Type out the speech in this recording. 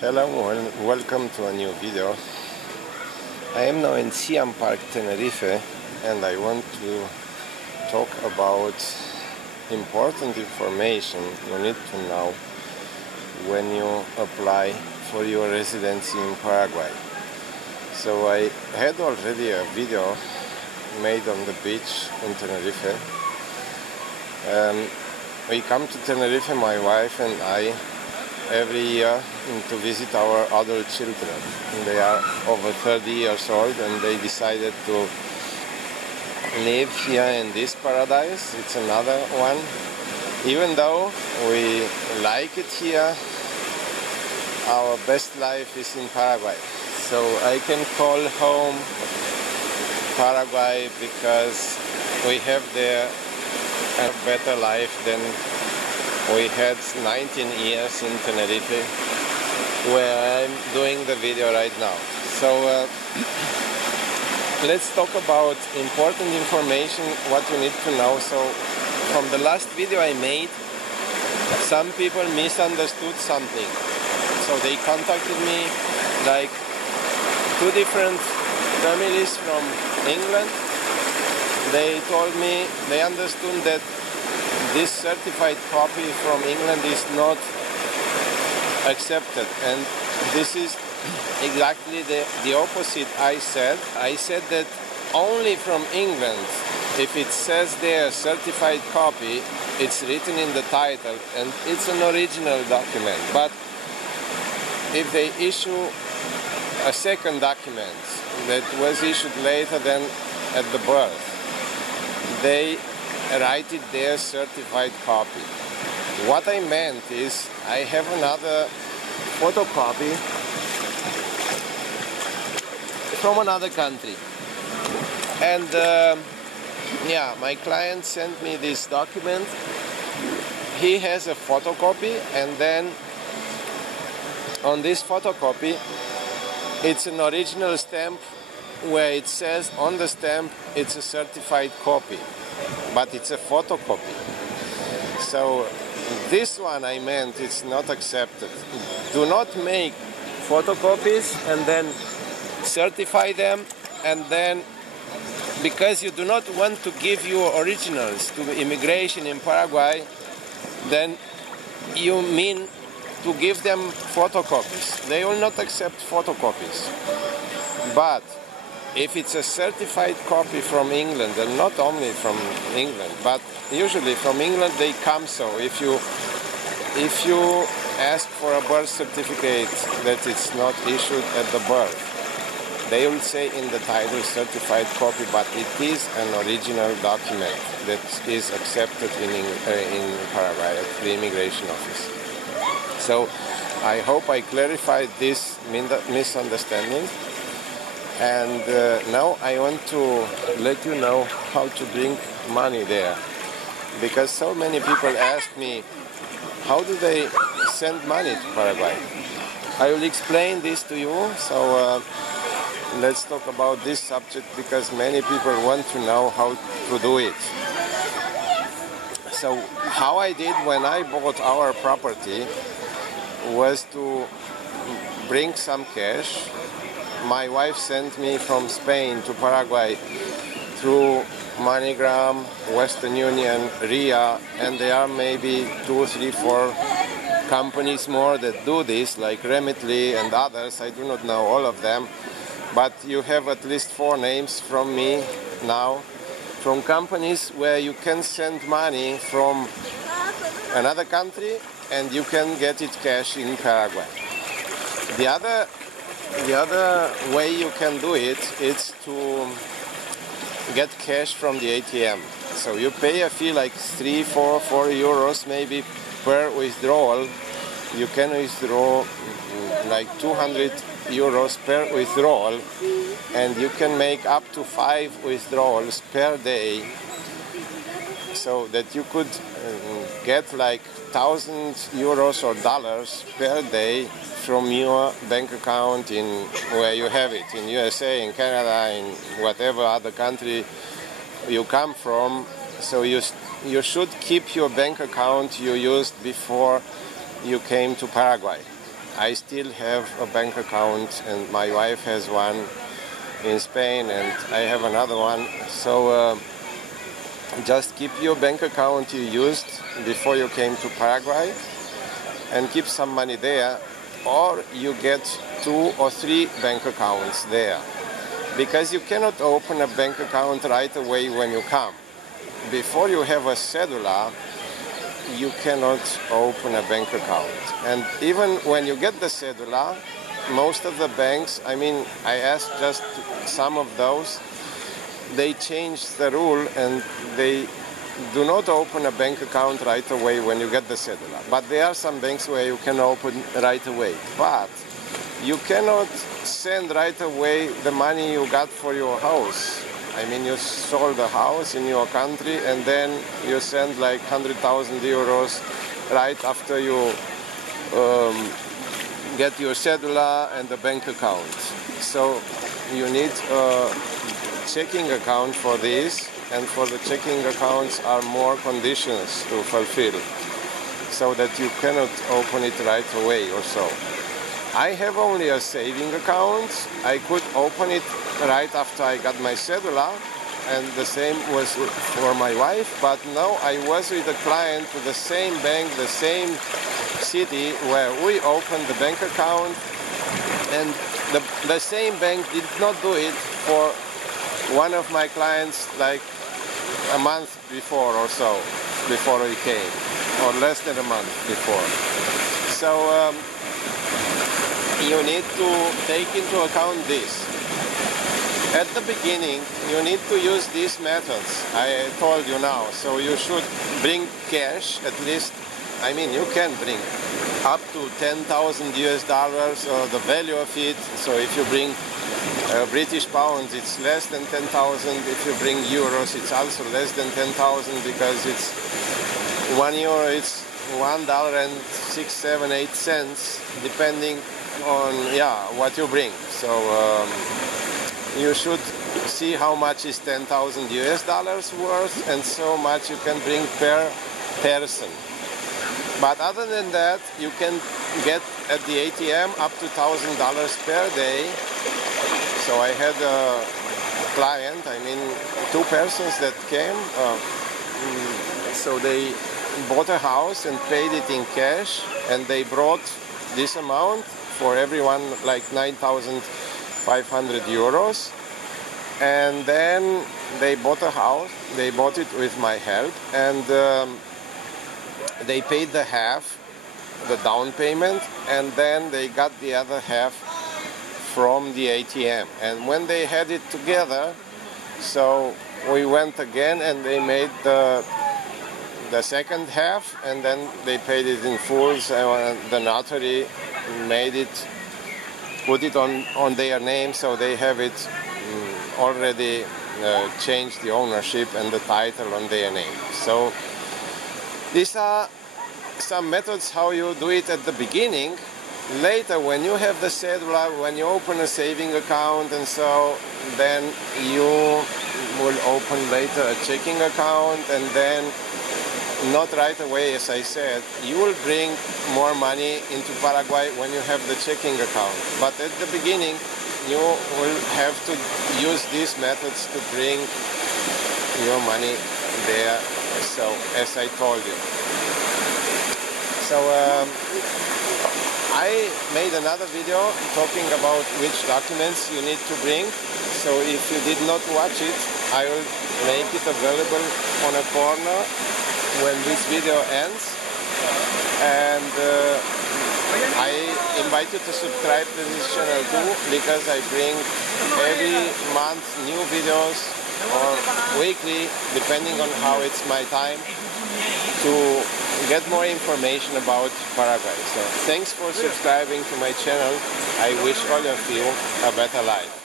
Hello and welcome to a new video. I am now in Siam Park, Tenerife, and I want to talk about important information you need to know when you apply for your residency in Paraguay. So I had already a video made on the beach in Tenerife. We come to Tenerife, my wife and I, every year to visit our adult children. They are over 30 years old and they decided to live here in this paradise. It's another one. Even though we like it here, our best life is in Paraguay. So I can call home Paraguay because we have there a better life than we had 19 years in Tenerife, where I'm doing the video right now. So let's talk about important information, what you need to know. So from the last video I made, some people misunderstood something. So they contacted me, like two different families from England. They told me they understood that this certified copy from England is not accepted, and this is exactly the opposite I said. I said that only from England, if it says there certified copy, it's written in the title and it's an original document. But if they issue a second document that was issued later than at the birth, they write it there certified copy. What I meant is I have another photocopy from another country, and yeah, my client sent me this document. He has a photocopy, and then on this photocopy it's an original stamp where it says on the stamp it's a certified copy, but it's a photocopy. So this one I meant it's not accepted. Do not make photocopies and then certify them, and then because you do not want to give your originals to immigration in Paraguay, then you mean to give them photocopies. They will not accept photocopies. But if it's a certified copy from England, and not only from England, but usually from England they come so. If you ask for a birth certificate that it's not issued at the birth, they will say in the title certified copy, but it is an original document that is accepted in Paraguay at the immigration office. So I hope I clarified this misunderstanding. And now I want to let you know how to bring money there, because so many people ask me, how do they send money to Paraguay? I will explain this to you. So let's talk about this subject, because many people want to know how to do it. So how I did when I bought our property was to bring some cash. My wife sent me from Spain to Paraguay through MoneyGram, Western Union, RIA, and there are maybe 2, 3, 4 companies more that do this, like Remitly and others. I do not know all of them, but you have at least 4 names from me now, from companies where you can send money from another country and you can get it cash in Paraguay. The other way you can do it is to get cash from the ATM. So you pay a fee like 3, 4 euros maybe per withdrawal. You can withdraw like 200 euros per withdrawal, and you can make up to 5 withdrawals per day, so that you could get like 1,000 euros or dollars per day from your bank account in where you have it, in USA, in Canada, in whatever other country you come from. So you should keep your bank account you used before you came to Paraguay. I still have a bank account, and my wife has one in Spain, and I have another one. So just keep your bank account you used before you came to Paraguay and keep some money there, or you get 2 or 3 bank accounts there, because you cannot open a bank account right away when you come. Before you have a Cedula, you cannot open a bank account. And even when you get the Cedula, most of the banks, I mean, I asked just some of those, they changed the rule and they do not open a bank account right away when you get the Cedula. But there are some banks where you can open right away. But you cannot send right away the money you got for your house. I mean, you sold a house in your country and then you send like 100,000 euros right after you get your Cedula and the bank account. So you need a checking account for this, and for the checking accounts are more conditions to fulfill, so that you cannot open it right away or so. I have only a saving account. I could open it right after I got my Cedula, and the same was for my wife, but now I was with a client with the same bank, the same city where we opened the bank account, and the same bank did not do it for one of my clients like a month before or so, before he came, or less than a month before. So you need to take into account this. At the beginning, you need to use these methods I told you now. So you should bring cash at least. I mean, you can bring up to 10,000 US dollars, or the value of it. So if you bring British pounds, it's less than 10,000. If you bring euros, it's also less than 10,000, because it's 1 euro, it's $1.06, 7, 8 cents, depending on what you bring. So you should see how much is 10,000 US dollars worth, and so much you can bring per person. But other than that, you can get at the ATM up to $1,000 per day. So I had a client, I mean 2 persons that came, so they bought a house and paid it in cash, and they brought this amount for everyone, like 9,500 euros. And then they bought a house, they bought it with my help, and they paid the half, the down payment, and then they got the other half from the ATM. And when they had it together, so we went again and they made the second half, and then they paid it in full. So the notary made it, put it on their name, so they have it already changed the ownership and the title on their name. So these are some methods how you do it at the beginning. Later, when you have the Cedula, when you open a saving account and so, then you will open later a checking account, and then not right away, as I said, you will bring more money into Paraguay when you have the checking account. But at the beginning, you will have to use these methods to bring your money there, so as I told you. So I made another video talking about which documents you need to bring. So if you did not watch it, I will make it available on a corner when this video ends. And I invite you to subscribe to this channel too, because I bring every month new videos, or weekly, depending on how it's my time, to get more information about Paraguay. So thanks for subscribing to my channel. I wish all of you a better life.